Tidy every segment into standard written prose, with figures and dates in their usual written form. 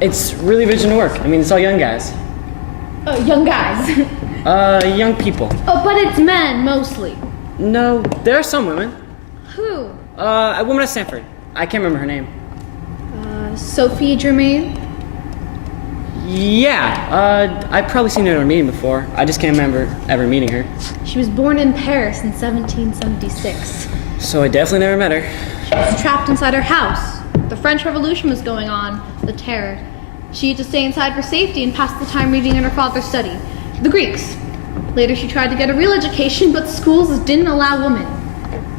It's really original work. I mean, it's all young guys. Young guys. Young people. Oh, but it's men, mostly. No, there are some women. Who? A woman at Stanford. I can't remember her name. Sophie Germain? Yeah, I've probably seen her at a meeting before. I just can't remember ever meeting her. She was born in Paris in 1776. So I definitely never met her. She was trapped inside her house. The French Revolution was going on, the Terror. She had to stay inside for safety and pass the time reading in her father's study, the Greeks. Later she tried to get a real education, but schools didn't allow women.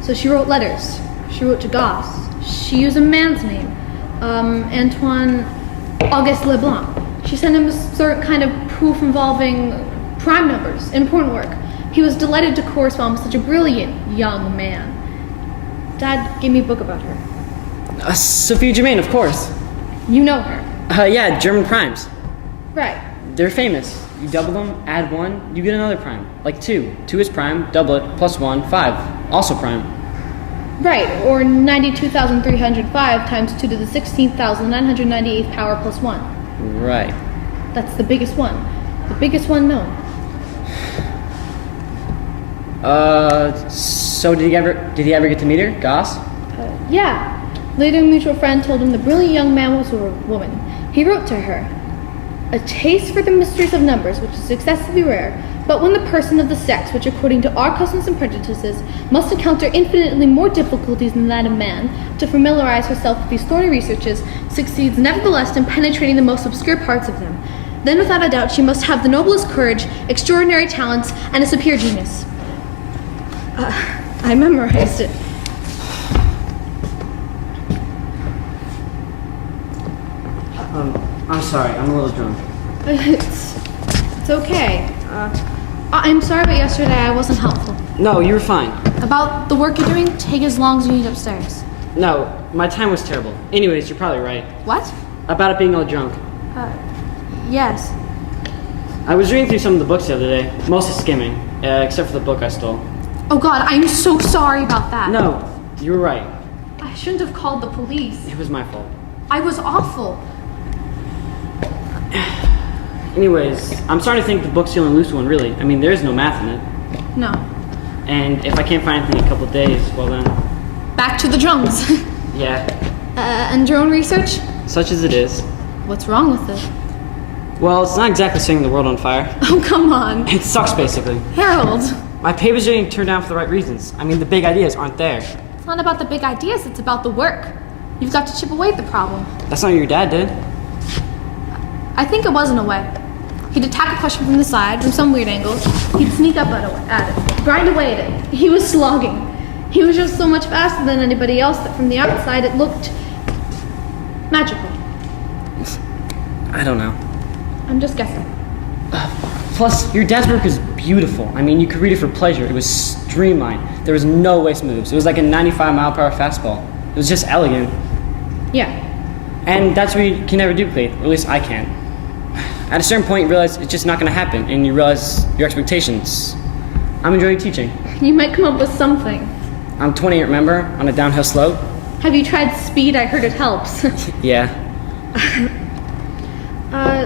So she wrote letters. She wrote to Goss. She used a man's name, Antoine Auguste Leblanc. She sent him a certain kind of proof involving prime numbers, important work. He was delighted to correspond with such a brilliant young man. Dad gave me a book about her. Sophie Germain, of course. You know her. Yeah, German primes. Right. They're famous. You double them, add one, you get another prime. Like 2. 2 is prime, double it, plus 1, 5. Also prime. Right, or 92,305 times 2 to the 16,998th power plus 1. Right. That's the biggest one. The biggest one known. So did he ever get to meet her, Goss? Yeah. Later, a mutual friend told him the brilliant young man was a woman. He wrote to her, "A taste for the mysteries of numbers, which is excessively rare, but when the person of the sex, which according to our customs and prejudices, must encounter infinitely more difficulties than that of man, to familiarize herself with these thorny researches, succeeds nevertheless in penetrating the most obscure parts of them. Then without a doubt she must have the noblest courage, extraordinary talents, and a superior genius." I memorized it. I'm sorry, I'm a little drunk. It's okay. I'm sorry about yesterday, I wasn't helpful. No, you were fine. About the work you're doing, take as long as you need upstairs. No, my time was terrible. Anyways, you're probably right. What? About it being all drunk. Yes. I was reading through some of the books the other day, mostly skimming, except for the book I stole. Oh God, I'm so sorry about that. No, you were right. I shouldn't have called the police. It was my fault. I was awful. Anyways, I'm starting to think the book's the only loose one, really. I mean, there is no math in it. No. And if I can't find anything in a couple of days, well then... Back to the drums. Yeah. And your own research? Such as it is. What's wrong with it? Well, it's not exactly setting the world on fire. Oh, come on. It sucks, basically. Harold. My paper's getting turned down for the right reasons. I mean, the big ideas aren't there. It's not about the big ideas, it's about the work. You've got to chip away at the problem. That's not what your dad did. I think it was in a way. He'd attack a question from the side, from some weird angle. He'd sneak up at it, grind away at it. He was slogging. He was just so much faster than anybody else that from the outside it looked magical. I don't know. I'm just guessing. Plus, your dad's work is beautiful. I mean, you could read it for pleasure. It was streamlined. There was no waste moves. It was like a 95-mile-per-hour fastball. It was just elegant. Yeah. And that's what you can never duplicate, or at least I can't. At a certain point, you realize it's just not going to happen, and you realize your expectations. I'm enjoying teaching. You might come up with something. I'm 28, remember? On a downhill slope? Have you tried speed? I heard it helps. Yeah.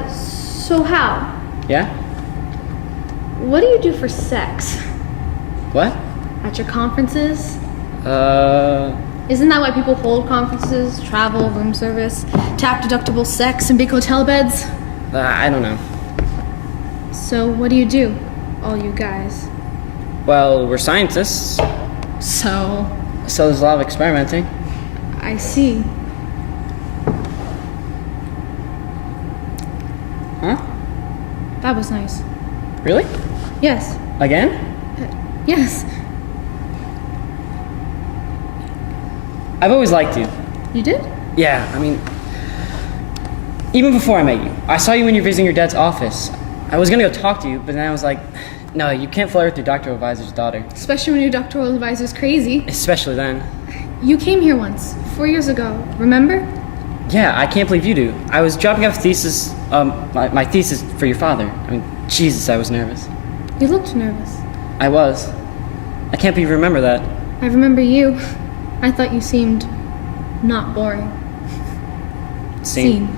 So how? Yeah? What do you do for sex? What? At your conferences? Uh... Isn't that why people hold conferences, travel, room service, tap-deductible sex, and big hotel beds? I don't know. So what do you do, all you guys? Well, we're scientists. So there's a lot of experimenting. I see. Huh? That was nice. Really? Yes. Again? Yes. I've always liked you. You did? Yeah, I mean, even before I met you, I saw you when you were visiting your dad's office. I was gonna go talk to you, but then I was like, no, you can't flirt with your doctoral advisor's daughter. Especially when your doctoral advisor's crazy. Especially then. You came here once, 4 years ago, remember? Yeah, I can't believe you do. I was dropping off thesis, my thesis for your father. I mean, Jesus, I was nervous. You looked nervous. I was. I can't believe you remember that. I remember you. I thought you seemed not boring. Seen.